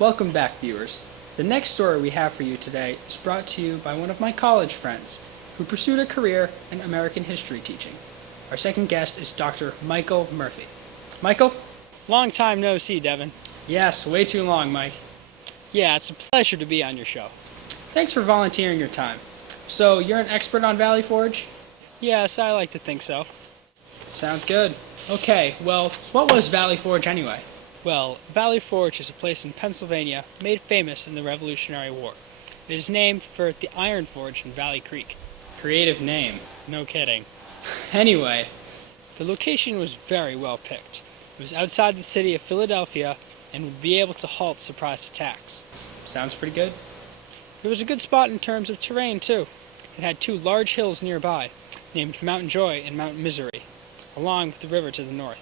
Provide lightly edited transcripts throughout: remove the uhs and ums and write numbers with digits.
Welcome back, viewers. The next story we have for you today is brought to you by one of my college friends who pursued a career in American history teaching. Our second guest is Dr. Michael Murphy. Michael? Long time no see, Devin. Yes, way too long, Mike. Yeah, it's a pleasure to be on your show. Thanks for volunteering your time. So, you're an expert on Valley Forge? Yes, I like to think so. Sounds good. Okay, well, what was Valley Forge anyway? Well, Valley Forge is a place in Pennsylvania made famous in the Revolutionary War. It is named for the Iron Forge in Valley Creek. Creative name. No kidding. Anyway, The location was very well picked. It was outside the city of Philadelphia and would be able to halt surprise attacks. sounds pretty good. It was a good spot in terms of terrain, too. It had two large hills nearby, named Mount Joy and Mount Misery, along with the river to the north.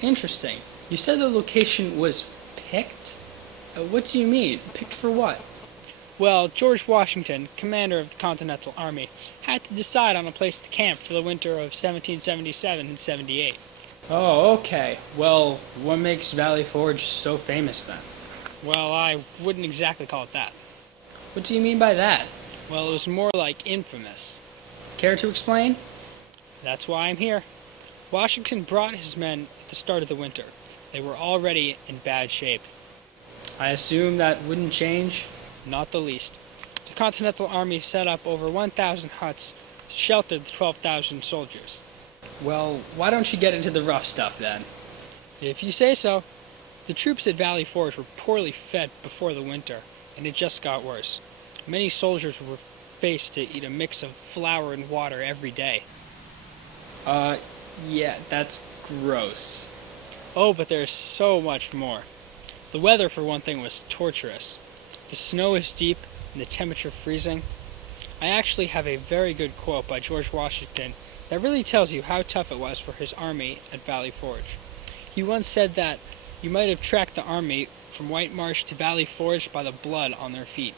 Interesting. You said the location was picked? What do you mean? Picked for what? Well, George Washington, commander of the Continental Army, had to decide on a place to camp for the winter of 1777 and 78. Oh, okay. Well, what makes Valley Forge so famous then? Well, I wouldn't exactly call it that. What do you mean by that? Well, it was more like infamous. Care to explain? That's why I'm here. Washington brought his men at the start of the winter. They were already in bad shape. I assume that wouldn't change? Not the least. The Continental Army set up over 1,000 huts to shelter the 12,000 soldiers. Well, why don't you get into the rough stuff then? If you say so. The troops at Valley Forge were poorly fed before the winter, and it just got worse. Many soldiers were faced to eat a mix of flour and water every day. Yeah, that's gross. Oh, but there's so much more. The weather, for one thing, was torturous. The snow is deep and the temperature freezing. I actually have a very good quote by George Washington that really tells you how tough it was for his army at Valley Forge. He once said that you might have tracked the army from White Marsh to Valley Forge by the blood on their feet.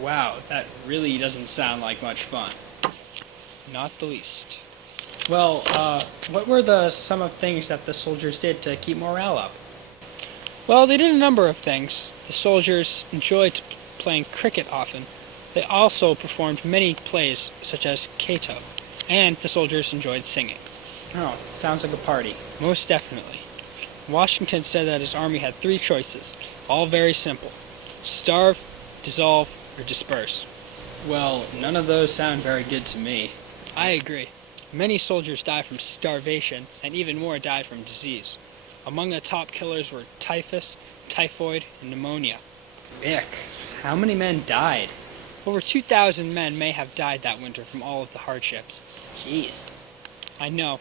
Wow, that really doesn't sound like much fun. Not the least. Well, what were some of things that the soldiers did to keep morale up? Well, they did a number of things. The soldiers enjoyed playing cricket often. They also performed many plays, such as Cato, and the soldiers enjoyed singing. Oh, sounds like a party. Most definitely. Washington said that his army had three choices, all very simple: starve, dissolve, or disperse. Well, none of those sound very good to me. I agree. Many soldiers died from starvation, and even more died from disease. Among the top killers were typhus, typhoid, and pneumonia. Ick. How many men died? Over 2,000 men may have died that winter from all of the hardships. Jeez. I know.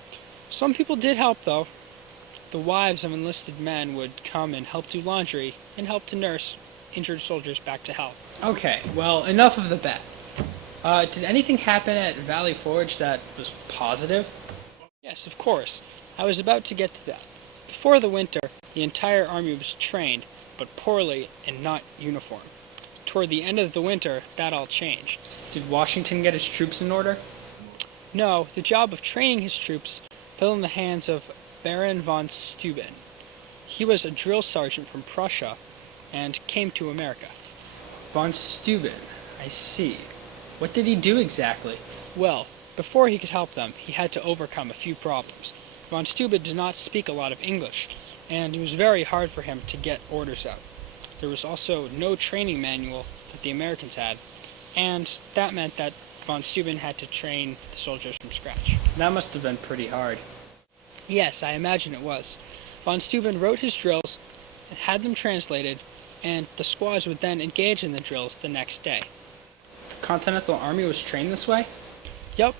Some people did help, though. The wives of enlisted men would come and help do laundry and help to nurse injured soldiers back to health. Okay, well, enough of the bet. Did anything happen at Valley Forge that was positive? Yes, of course. I was about to get to that. Before the winter, the entire army was trained, but poorly and not uniform. Toward the end of the winter, that all changed. Did Washington get his troops in order? No, the job of training his troops fell in the hands of Baron von Steuben. He was a drill sergeant from Prussia and came to America. Von Steuben, I see. What did he do exactly? Well, before he could help them, he had to overcome a few problems. Von Steuben did not speak a lot of English, and it was very hard for him to get orders out. There was also no training manual that the Americans had, and that meant that von Steuben had to train the soldiers from scratch. That must have been pretty hard. Yes, I imagine it was. Von Steuben wrote his drills and had them translated, and the squads would then engage in the drills the next day. The Continental Army was trained this way? Yup.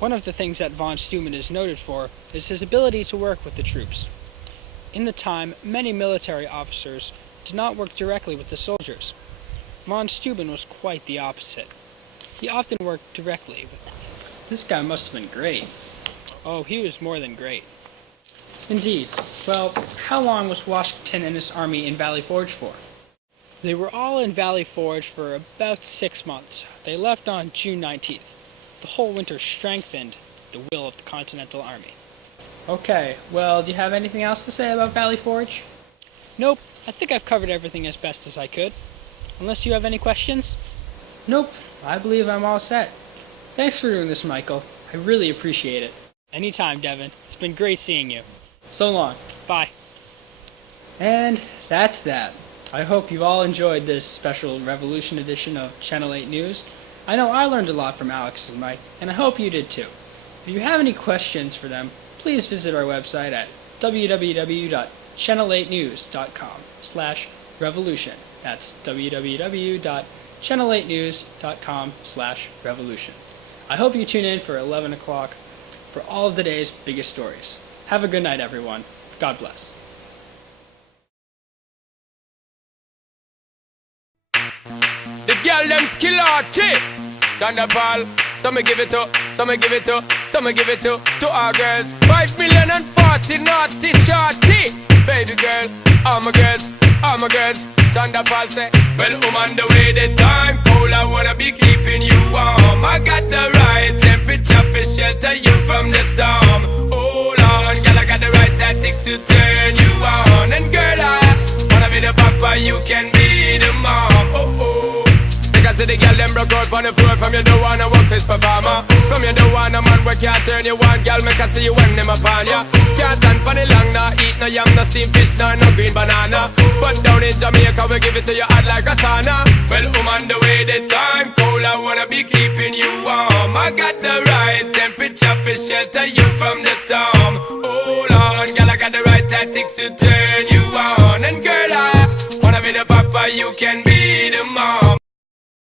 One of the things that von Steuben is noted for is his ability to work with the troops. In the time, many military officers did not work directly with the soldiers. Von Steuben was quite the opposite. He often worked directly with them. This guy must have been great. Oh, he was more than great. Indeed. Well, how long was Washington and his army in Valley Forge for? They were all in Valley Forge for about 6 months. They left on June 19th. The whole winter strengthened the will of the Continental Army. Okay, well, do you have anything else to say about Valley Forge? Nope, I think I've covered everything as best as I could. Unless you have any questions? Nope, I believe I'm all set. Thanks for doing this, Michael. I really appreciate it. Anytime, Devin. It's been great seeing you. So long. Bye. And that's that. I hope you've all enjoyed this special Revolution edition of Channel 8 News. I know I learned a lot from Alex and Mike, and I hope you did too. If you have any questions for them, please visit our website at www.channel8news.com/revolution. That's www.channel8news.com/revolution. I hope you tune in for 11 o'clock for all of the day's biggest stories. Have a good night, everyone. God bless. The girl them skill arty. Chanda Paul, some give it to, some give it to, some give it to our girls. 5,040,000 naughty shorty. Baby girl, all my girls, all my girls. Chanda Paul say, well, on the way the time cold, I wanna be keeping you warm. I got the right temperature for shelter you from the storm. Hold on, girl, I got the right tactics to turn you on. And girl, I wanna be the papa, you can be the mom. Oh, oh. Because the girl them broke out on the floor. From you don't wanna work this performer. From you don't want a man where can't turn you on. Girl, make I see you when them upon ya. Can't stand for the long, nah. Eat no yam, no steamed fish, no green banana. But down in Jamaica, we give it to you hot like a sauna. Well, on the way the time cold, I wanna be keeping you warm. I got the right temperature for shelter you from the storm. Hold on, girl, I got the right tactics to turn you on. And girl, I wanna be the papa, you can be the mom.